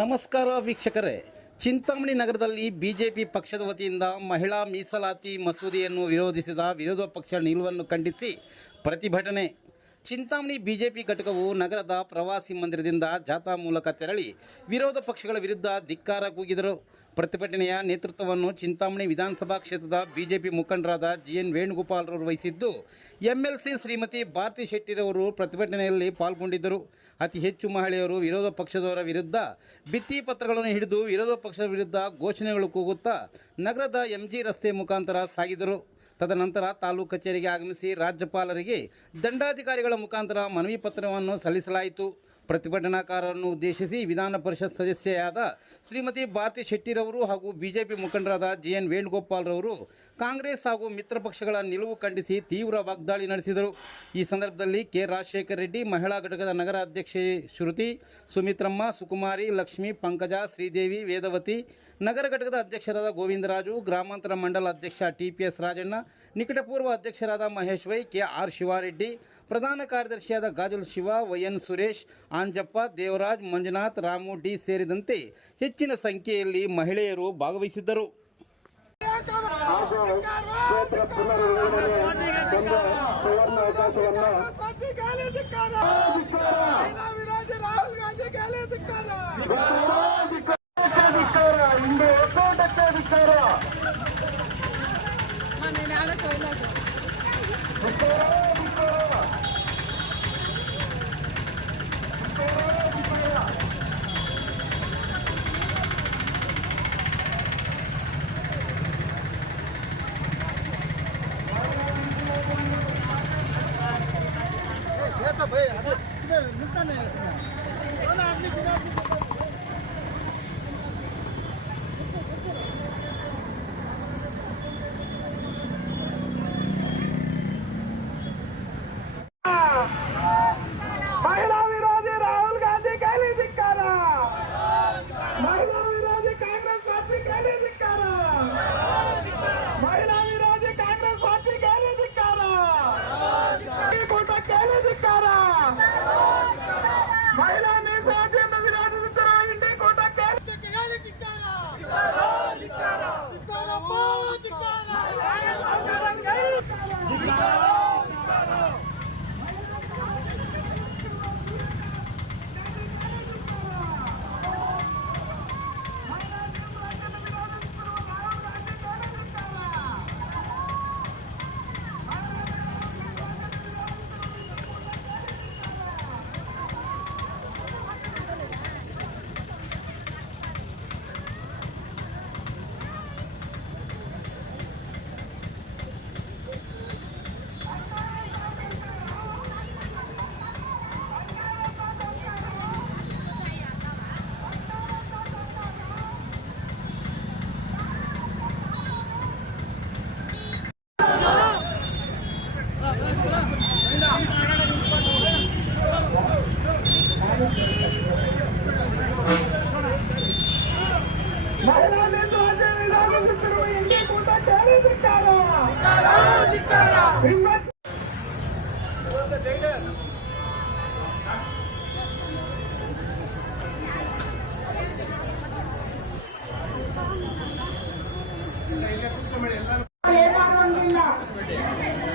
ನಮಸ್ಕಾರ ವೀಕ್ಷಕರೇ, ಚಿಂತಾಮಣಿ ನಗರದಲ್ಲಿ ಬಿಜೆಪಿ ಪಕ್ಷದ ವತಿಯಿಂದ ಮಹಿಳಾ ಮೀಸಲಾತಿ ಮಸೂದೆಯನ್ನು ವಿರೋಧಿಸಿದ ವಿರೋಧ ಪಕ್ಷ ನಿಲುವನ್ನು ಖಂಡಿಸಿ ಪ್ರತಿಭಟನೆ. ಚಿಂತಾಮಣಿ ಬಿಜೆಪಿ ಘಟಕವು ನಗರದ ಪ್ರವಾಸಿ ಮಂದಿರದಿಂದ ಜಾಥಾ ಮೂಲಕ ತೆರಳಿ ವಿರೋಧ ಪಕ್ಷಗಳ ವಿರುದ್ಧ ಧಿಕ್ಕಾರ ಕೂಗಿದರು. ಪ್ರತಿಭಟನೆಯ ನೇತೃತ್ವವನ್ನು ಚಿಂತಾಮಣಿ ವಿಧಾನಸಭಾ ಕ್ಷೇತ್ರದ ಬಿಜೆಪಿ ಮುಖಂಡರಾದ ಜಿಎನ್ ವೇಣುಗೋಪಾಲ್ರವರು ವಹಿಸಿದ್ದು, ಎಂಎಲ್ಸಿ ಶ್ರೀಮತಿ ಭಾರತಿ ಶೆಟ್ಟಿರವರು ಪ್ರತಿಭಟನೆಯಲ್ಲಿ ಪಾಲ್ಗೊಂಡಿದ್ದರು. ಅತಿ ಹೆಚ್ಚು ಮಹಿಳೆಯರು ವಿರೋಧ ಪಕ್ಷದವರ ವಿರುದ್ಧ ಭಿತ್ತಿ ಪತ್ರಗಳನ್ನು ಹಿಡಿದು ವಿರೋಧ ಪಕ್ಷದ ವಿರುದ್ಧ ಘೋಷಣೆಗಳು ಕೂಗುತ್ತಾ ನಗರದ ಎಂಜಿ ರಸ್ತೆ ಮುಖಾಂತರ ಸಾಗಿದರು. ತದನಂತರ ತಾಲೂಕು ಕಚೇರಿಗೆ ಆಗಮಿಸಿ ರಾಜ್ಯಪಾಲರಿಗೆ ದಂಡಾಧಿಕಾರಿಗಳ ಮುಖಾಂತರ ಮನವಿ ಪತ್ರವನ್ನು ಸಲ್ಲಿಸಲಾಯಿತು. ಪ್ರತಿಭಟನಾಕಾರರನ್ನು ಉದ್ದೇಶಿಸಿ ವಿಧಾನ ಪರಿಷತ್ ಸದಸ್ಯೆಯಾದ ಶ್ರೀಮತಿ ಭಾರತಿ ಶೆಟ್ಟಿರವರು ಹಾಗೂ ಬಿಜೆಪಿ ಮುಖಂಡರಾದ ಜಿಎನ್ ವೇಣುಗೋಪಾಲ್ರವರು ಕಾಂಗ್ರೆಸ್ ಹಾಗೂ ಮಿತ್ರ ಪಕ್ಷಗಳ ನಿಲುವು ಖಂಡಿಸಿ ತೀವ್ರ ವಾಗ್ದಾಳಿ ನಡೆಸಿದರು. ಈ ಸಂದರ್ಭದಲ್ಲಿ ಕೆ ರಾಜಶೇಖರ ರೆಡ್ಡಿ, ಮಹಿಳಾ ಘಟಕದ ನಗರ ಅಧ್ಯಕ್ಷೆ ಶ್ರುತಿ, ಸುಮಿತ್ರಮ್ಮ, ಸುಕುಮಾರಿ, ಲಕ್ಷ್ಮಿ, ಪಂಕಜ, ಶ್ರೀದೇವಿ, ವೇದವತಿ, ನಗರ ಘಟಕದ ಅಧ್ಯಕ್ಷರಾದ ಗೋವಿಂದರಾಜು, ಗ್ರಾಮಾಂತರ ಮಂಡಲ ಅಧ್ಯಕ್ಷ ಟಿಪಿಎಸ್ ರಾಜಣ್ಣ, ನಿಕಟಪೂರ್ವ ಅಧ್ಯಕ್ಷರಾದ ಮಹೇಶ್ ವೈ, ಕೆಆರ್ ಶಿವಾರೆಡ್ಡಿ, ಪ್ರಧಾನ ಕಾರ್ಯದರ್ಶಿಯಾದ ಗಾಜಲ್ ಶಿವ, ವೈಎನ್ ಸುರೇಶ್, ಆಂಜಪ್ಪ, ದೇವರಾಜ್, ಮಂಜುನಾಥ್, ರಾಮು ಡಿ ಸೇರಿದಂತೆ ಹೆಚ್ಚಿನ ಸಂಖ್ಯೆಯಲ್ಲಿ ಮಹಿಳೆಯರು ಭಾಗವಹಿಸಿದ್ದರು. महिला विरोधी राहुल गांधी कहली धिक्कार, महिला विरोधी कांग्रेस पार्टी कहली धिक्कार, महिला विरोधी कांग्रेस पार्टी कहली धिक्कार, ಕೂಟ कहली ಧಿಕ್ಕಾರ, महिला ಮೀಸಲಾತಿಯನ್ನು ವಿರೋಧಿಸುತ್ತಿರುವ ಇಂಡಿ ಕೂಟ कहली ಧಿಕ್ಕಾರ, महिला ಮೀಸಲಾತಿ ವಿರೋಧಿಸುತ್ತಿರುವ ಇಂಡಿ ಕೂಟ कहली ಧಿಕ್ಕಾರ, ಏನಾಗುವಂಗಿಲ್ಲ.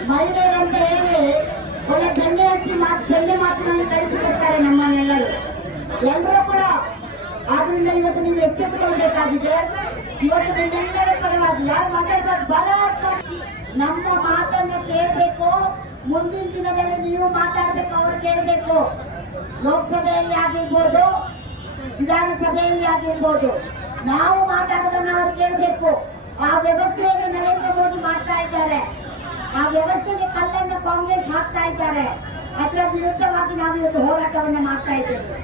ಮಹಿಳೆಯರಂತ ಹೇಳಿ ಒಳ್ಳೆ ದಂಡೆ ಹಚ್ಚಿ ದಂಡೆ ಮಾತಿನಲ್ಲಿ ಕಳಿಸಿಕೊಡ್ತಾರೆ ನಮ್ಮನ್ನೆಲ್ಲರೂ. ಎಲ್ಲರೂ ಕೂಡ ಆದ್ರಿಂದ ಇವತ್ತು ನೀವು ಎಚ್ಚೆತ್ತುಕೊಳ್ಬೇಕಾಗಿದೆ. ಇವತ್ತು ನಿಮ್ಮೆಲ್ಲರ ಪರವಾಗಿ ಯಾರು ಮಾತಾಡ್ಬಾರ್ದು, ಬಲಾತ್ಕಾರಿ ನಮ್ಮ ಮಾತನ್ನು ಕೇಳಬೇಕು. ಮುಂದಿನ ದಿನದಲ್ಲಿ ನೀವು ಮಾತಾಡಬೇಕು, ಅವರು ಕೇಳಬೇಕು. ಲೋಕಸಭೆಯಲ್ಲಿ ಆಗಿರ್ಬೋದು, ವಿಧಾನಸಭೆಯಲ್ಲಿ ಆಗಿರ್ಬೋದು, ನಾವು ಮಾತಾಡೋದನ್ನ ಅವರು ಕೇಳಬೇಕು. ಆ ವ್ಯವಸ್ಥೆಯನ್ನು ನರೇಂದ್ರ ಮೋದಿ ಮಾಡ್ತಾ ಇದ್ದಾರೆ. ಆ ವ್ಯವಸ್ಥೆಗೆ ಕಲ್ಲನ್ನು ಕಾಂಗ್ರೆಸ್ ಹಾಕ್ತಾ ಇದ್ದಾರೆ. ಅದರ ವಿರುದ್ಧವಾಗಿ ನಾವು ಇವತ್ತು ಹೋರಾಟವನ್ನು ಮಾಡ್ತಾ ಇದ್ದೇವೆ.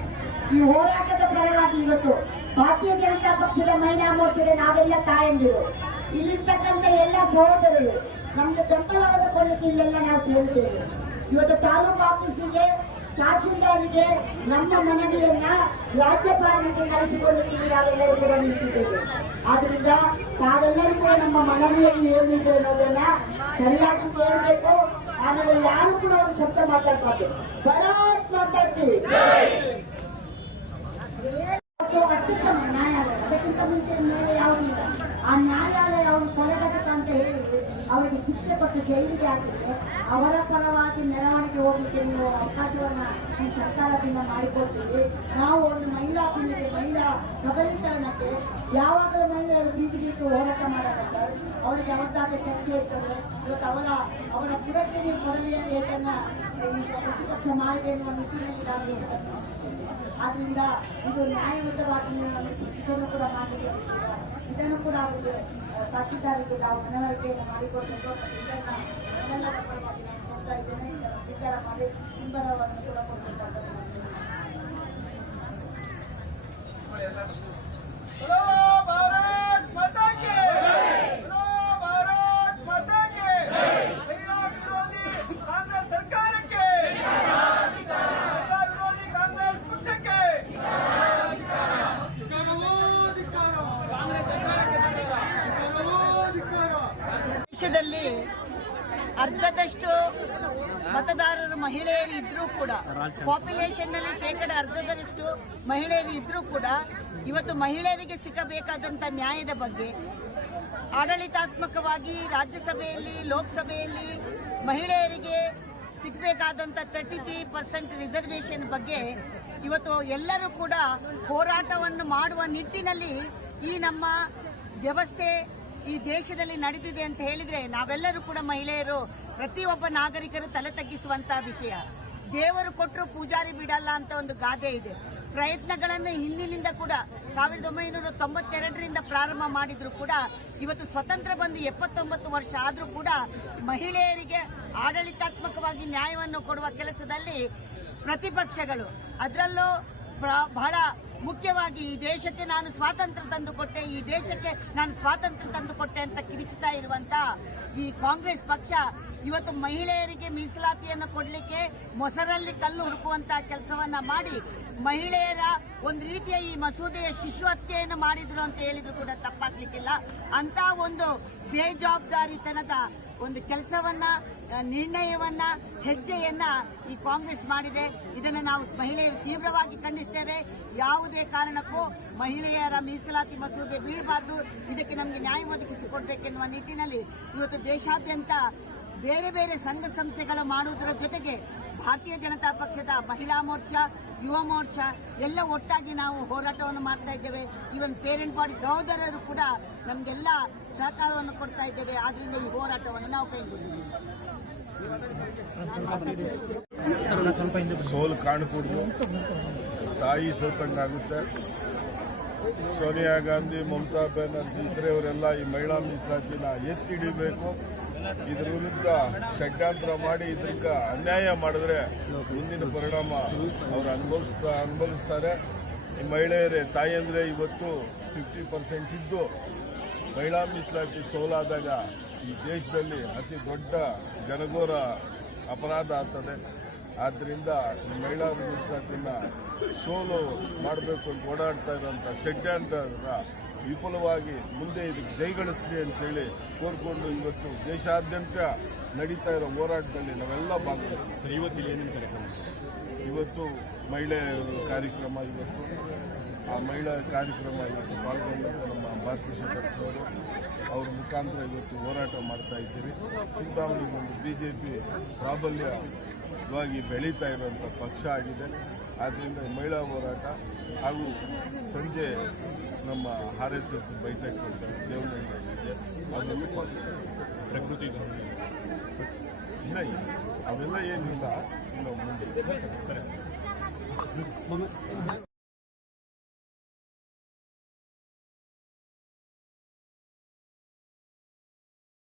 ಈ ಹೋರಾಟದ ಪರವಾಗಿ ಇವತ್ತು ಭಾರತೀಯ ಜನತಾ ಪಕ್ಷದ ಮಹಿಳಾ ಮೋರ್ಚಾದ ನಾವೆಲ್ಲ ತಾಯಂದಿರು, ಇಲ್ಲಿರ್ತಕ್ಕಂಥ ಎಲ್ಲ ಸಹೋದರರು ನಮ್ಗೆ ಬೆಂಬಲವನ್ನು ಕೊಡಲಿಕ್ಕೆ ಇಲ್ಲೆಲ್ಲ ನಾವು ಸೇರುತ್ತೇವೆ. ಇವತ್ತು ತಾಲೂಕು ಆಫೀಸಿಗೆ, ತಹಸೀಲ್ದಾರಿಗೆ ನಮ್ಮ ಮನವಿಯನ್ನ ರಾಜ್ಯಪಾಲರಿಗೆ ಕಳಿಸಿಕೊಳ್ಳಲಿಕ್ಕೆ ನಾವೆಲ್ಲರೂ ಕೂಡ ನಿಂತಿದ್ದೇವೆ. ಆದ್ರಿಂದ ತಾವೆಲ್ಲರೂ ಕೂಡ ನಮ್ಮ ಮನವಿಯಲ್ಲಿ ಏನಿದೆ ಅನ್ನೋದನ್ನ ಸರಿಯಾಗಿ ಕೇಳಬೇಕು. ಆಮೇಲೆ ಯಾರು ಕೂಡ ಒಂದು ಶಬ್ದ ಮಾತಾಡ್ಬಾರ್ದು. ಭಾರತ್ ಮಾತಾ ಕಿ ಜೈ. ಜೈಲಿಗೆ ಹಾಕಿದ್ರೆ ಅವರ ಪರವಾಗಿ ಮೆರವಣಿಗೆ ಹೋಗಲಿಕ್ಕೆ ನೀವು ಅವಕಾಶವನ್ನ ಈ ಸರ್ಕಾರದಿಂದ ಮಾಡಿಕೊಡ್ತೀವಿ. ನಾವು ಒಂದು ಮಹಿಳಾ ಪೀಳಿಗೆ, ಮಹಿಳಾ ಸಬಲೀಕರಣಕ್ಕೆ ಯಾವಾಗಲೂ ಮಹಿಳೆಯರು ಬೀದಿಗೆ ಹೋರಾಟ ಮಾಡಲ್ಲ ಸರ್. ಅವರಿಗೆ ಅವತ್ತಾದ ಚರ್ಚೆ ಇರ್ತದೆ. ಇವತ್ತು ಅವರ ಬುಡಕ್ಕೆ ನೀವು ಕೊಡಲಿ ಅಂತ ಏಟನ್ನ ಪ್ರತಿಪಕ್ಷ ಮಾಡಿದೆ ಎನ್ನುವ ನಿಟ್ಟಿನಲ್ಲಿ ನಾವು ಆದ್ರಿಂದ ಇದು ನ್ಯಾಯಯುತವಾಗಿ ಇದನ್ನು ಕೂಡ ಮಾಡಲಿಕ್ಕೆ ಇದನ್ನು ಕೂಡ ಅವರಿಗೆ ತಹಸೀಲ್ದಾರಿಗೆ ನಾವು ಮನವರಿಕೆಯನ್ನು ಮಾಡಿಕೊಡಬೇಕು. ಇದನ್ನು ನಮ್ಮೆಲ್ಲರ ಪರವಾಗಿ ನಾನು ಕೊಡ್ತಾ ಇದ್ದೇನೆ. ಇದನ್ನು ಸ್ವೀಕಾರ ಮಾಡಿ ಸುಂದರವನ್ನು ಕೂಡ ಕೊಡಬೇಕಂತ ದೇಶದಲ್ಲಿ ಅರ್ಧದಷ್ಟು ಮತದಾರರು ಮಹಿಳೆಯರು ಇದ್ರೂ ಕೂಡ, ಪಾಪ್ಯುಲೇಷನ್ನಲ್ಲಿ ಶೇಕಡ ಅರ್ಧದಷ್ಟು ಮಹಿಳೆಯರು ಇದ್ರೂ ಕೂಡ ಇವತ್ತು ಮಹಿಳೆಯರಿಗೆ ಸಿಗಬೇಕಾದಂಥ ನ್ಯಾಯದ ಬಗ್ಗೆ ಆಡಳಿತಾತ್ಮಕವಾಗಿ ರಾಜ್ಯಸಭೆಯಲ್ಲಿ, ಲೋಕಸಭೆಯಲ್ಲಿ ಮಹಿಳೆಯರಿಗೆ ಸಿಗಬೇಕಾದಂಥ 33% ರಿಸರ್ವೇಷನ್ ಬಗ್ಗೆ ಇವತ್ತು ಎಲ್ಲರೂ ಕೂಡ ಹೋರಾಟವನ್ನು ಮಾಡುವ ನಿಟ್ಟಿನಲ್ಲಿ ಈ ನಮ್ಮ ವ್ಯವಸ್ಥೆ ಈ ದೇಶದಲ್ಲಿ ನಡೆದಿದೆ ಅಂತ ಹೇಳಿದ್ರೆ ನಾವೆಲ್ಲರೂ ಕೂಡ ಮಹಿಳೆಯರು, ಪ್ರತಿಯೊಬ್ಬ ನಾಗರಿಕರು ತಲೆ ತಗ್ಗಿಸುವಂತಹ ವಿಷಯ. ದೇವರು ಕೊಟ್ಟರು ಪೂಜಾರಿ ಬಿಡಲ್ಲ ಅಂತ ಒಂದು ಗಾದೆ ಇದೆ. ಪ್ರಯತ್ನಗಳನ್ನು ಹಿಂದಿನಿಂದ ಕೂಡ 1992ರಿಂದ ಪ್ರಾರಂಭ ಮಾಡಿದ್ರು ಕೂಡ ಇವತ್ತು ಸ್ವತಂತ್ರ ಬಂದು 79 ವರ್ಷ ಆದರೂ ಕೂಡ ಮಹಿಳೆಯರಿಗೆ ಆಡಳಿತಾತ್ಮಕವಾಗಿ ನ್ಯಾಯವನ್ನು ಕೊಡುವ ಕೆಲಸದಲ್ಲಿ ಪ್ರತಿಪಕ್ಷಗಳು, ಅದರಲ್ಲೂ ಬಹಳ ಮುಖ್ಯವಾಗಿ ಈ ದೇಶಕ್ಕೆ ನಾನು ಸ್ವಾತಂತ್ರ್ಯ ತಂದುಕೊಟ್ಟೆ, ಈ ದೇಶಕ್ಕೆ ನಾನು ಸ್ವಾತಂತ್ರ್ಯ ತಂದುಕೊಟ್ಟೆ ಅಂತ ಕಿರಿಚುತ್ತಾ ಇರುವಂತ ಈ ಕಾಂಗ್ರೆಸ್ ಪಕ್ಷ ಇವತ್ತು ಮಹಿಳೆಯರಿಗೆ ಮೀಸಲಾತಿಯನ್ನು ಕೊಡಲಿಕ್ಕೆ ಮೊಸರಲ್ಲಿ ಕಲ್ಲು ಹುಡುಕುವಂತಹ ಕೆಲಸವನ್ನ ಮಾಡಿ ಮಹಿಳೆಯರ ಒಂದು ರೀತಿಯ ಈ ಮಸೂದೆಯ ಶಿಶು ಹತ್ಯೆಯನ್ನು ಮಾಡಿದ್ರು ಅಂತ ಹೇಳಿದ್ರು ಕೂಡ ತಪ್ಪಾಗ್ಲಿಕ್ಕಿಲ್ಲ. ಅಂತ ಒಂದು ಬೇಜವಾಬ್ದಾರಿತನದ ಒಂದು ಕೆಲಸವನ್ನ, ನಿರ್ಣಯವನ್ನ, ಹೆಜ್ಜೆಯನ್ನ ಈ ಕಾಂಗ್ರೆಸ್ ಮಾಡಿದೆ. ಇದನ್ನು ನಾವು ಮಹಿಳೆಯರು ತೀವ್ರವಾಗಿ ಖಂಡಿಸ್ತೇವೆ. ಯಾವುದೇ ಕಾರಣಕ್ಕೂ ಮಹಿಳೆಯರ ಮೀಸಲಾತಿ ಮಸೂದೆ ಬೀಳಬಾರ್ದು, ಇದಕ್ಕೆ ನಮಗೆ ನ್ಯಾಯ ಒದಗಿಸಿಕೊಡ್ಬೇಕೆನ್ನುವ ನಿಟ್ಟಿನಲ್ಲಿ ಇವತ್ತು ದೇಶಾದ್ಯಂತ ಬೇರೆ ಬೇರೆ ಸಂಘ ಸಂಸ್ಥೆಗಳು ಮಾಡುವುದರ ಜೊತೆಗೆ ಭಾರತೀಯ ಜನತಾ ಪಕ್ಷದ ಮಹಿಳಾ ಮೋರ್ಚಾ, ಯುವ ಮೋರ್ಚಾ ಎಲ್ಲ ಒಟ್ಟಾಗಿ ನಾವು ಹೋರಾಟವನ್ನು ಮಾಡ್ತಾ ಇದ್ದೇವೆ. ಈವನ್ ಪೇರೆಂಟ್ ಬಾಡಿ ಸಹೋದರರು ಕೂಡ ನಮಗೆಲ್ಲ ಸಹಕಾರವನ್ನು ಕೊಡ್ತಾ ಇದ್ದೇವೆ. ಆದ್ರಿಂದ ಈ ಹೋರಾಟವನ್ನು ನಾವು ಕೈಗೊಂಡಿದ್ದೀವಿ. ಸೋಲು ಕಾಣಕೂಡದು, ತಾಯಿ ಸೋತಂಗಾಗುತ್ತೆ. ಸೋನಿಯಾ ಗಾಂಧಿ, ಮಮತಾ ಬ್ಯಾನರ್ಜಿ ಇತರೆಯವರೆಲ್ಲ ಈ ಮಹಿಳಾ ಮೀಸಲಾತಿನ ಎತ್ತಿ ಹಿಡಿಬೇಕು. ಇದ್ರ ವಿರುದ್ಧ ಷಡ್ಯಂತ್ರ ಮಾಡಿ ಇದಕ್ಕೆ ಅನ್ಯಾಯ ಮಾಡಿದ್ರೆ ಮುಂದಿನ ಪರಿಣಾಮ ಅವರು ಅನುಭವಿಸ್ತಾರೆ. ಈ ಮಹಿಳೆಯರೇ, ತಾಯಿಯಂದರೆ ಇವತ್ತು 50% ಇದ್ದು ಮಹಿಳಾ ಮೀಸಲಾತಿ ಸೋಲಾದಾಗ ಈ ದೇಶದಲ್ಲಿ ಅತಿ ದೊಡ್ಡ ಜನಘೋರ ಅಪರಾಧ ಆಗ್ತದೆ. ಆದ್ದರಿಂದ ಈ ಮಹಿಳಾ ಮೀಸಲಾತಿನ ಸೋಲು ಮಾಡಬೇಕು ಅಂತ ಓಡಾಡ್ತಾ ಇರೋಂಥ ಷಡ್ಯಂತ್ರ ವಿಫಲವಾಗಿ ಮುಂದೆ ಇದಕ್ಕೆ ಜೈಗಳಿಸ್ಲಿ ಅಂತೇಳಿ ಕೋರ್ಕೊಂಡು ಇವತ್ತು ದೇಶಾದ್ಯಂತ ನಡೀತಾ ಇರೋ ಹೋರಾಟದಲ್ಲಿ ನಾವೆಲ್ಲ ಭಾಗವಹಿಸ್ತೀವಿ. ಇವತ್ತು ಮಹಿಳೆಯರ ಕಾರ್ಯಕ್ರಮ, ಆ ಮಹಿಳಾ ಕಾರ್ಯಕ್ರಮ ಇವತ್ತು ಪಾಲ್ಗೊಂಡು ನಮ್ಮ ಭಾರತೀಯ ಜನತಾ ಪಕ್ಷದವರು ಅವ್ರ ಮುಖಾಂತರ ಇವತ್ತು ಹೋರಾಟ ಮಾಡ್ತಾ ಇದ್ದೀರಿ. ಚಿಂತಾಮಣಿ ಒಂದು BJP ಪ್ರಾಬಲ್ಯವಾಗಿ ಬೆಳೀತಾ ಇರುವಂಥ ಪಕ್ಷ ಆಗಿದೆ. ಆದ್ದರಿಂದ ಮಹಿಳಾ ಹೋರಾಟ ಹಾಗೂ ಸಂಜೆ ನಮ್ಮ RSS ಬೈಠಕ್ ದೇವನಹಳ್ಳಿಯಲ್ಲಿದೆ. ಅದನ್ನು ಪ್ರಕೃತಿ ಇಲ್ಲ, ಅವೆಲ್ಲ ಏನಿಲ್ಲ, ಇನ್ನು ಮುಂದೆ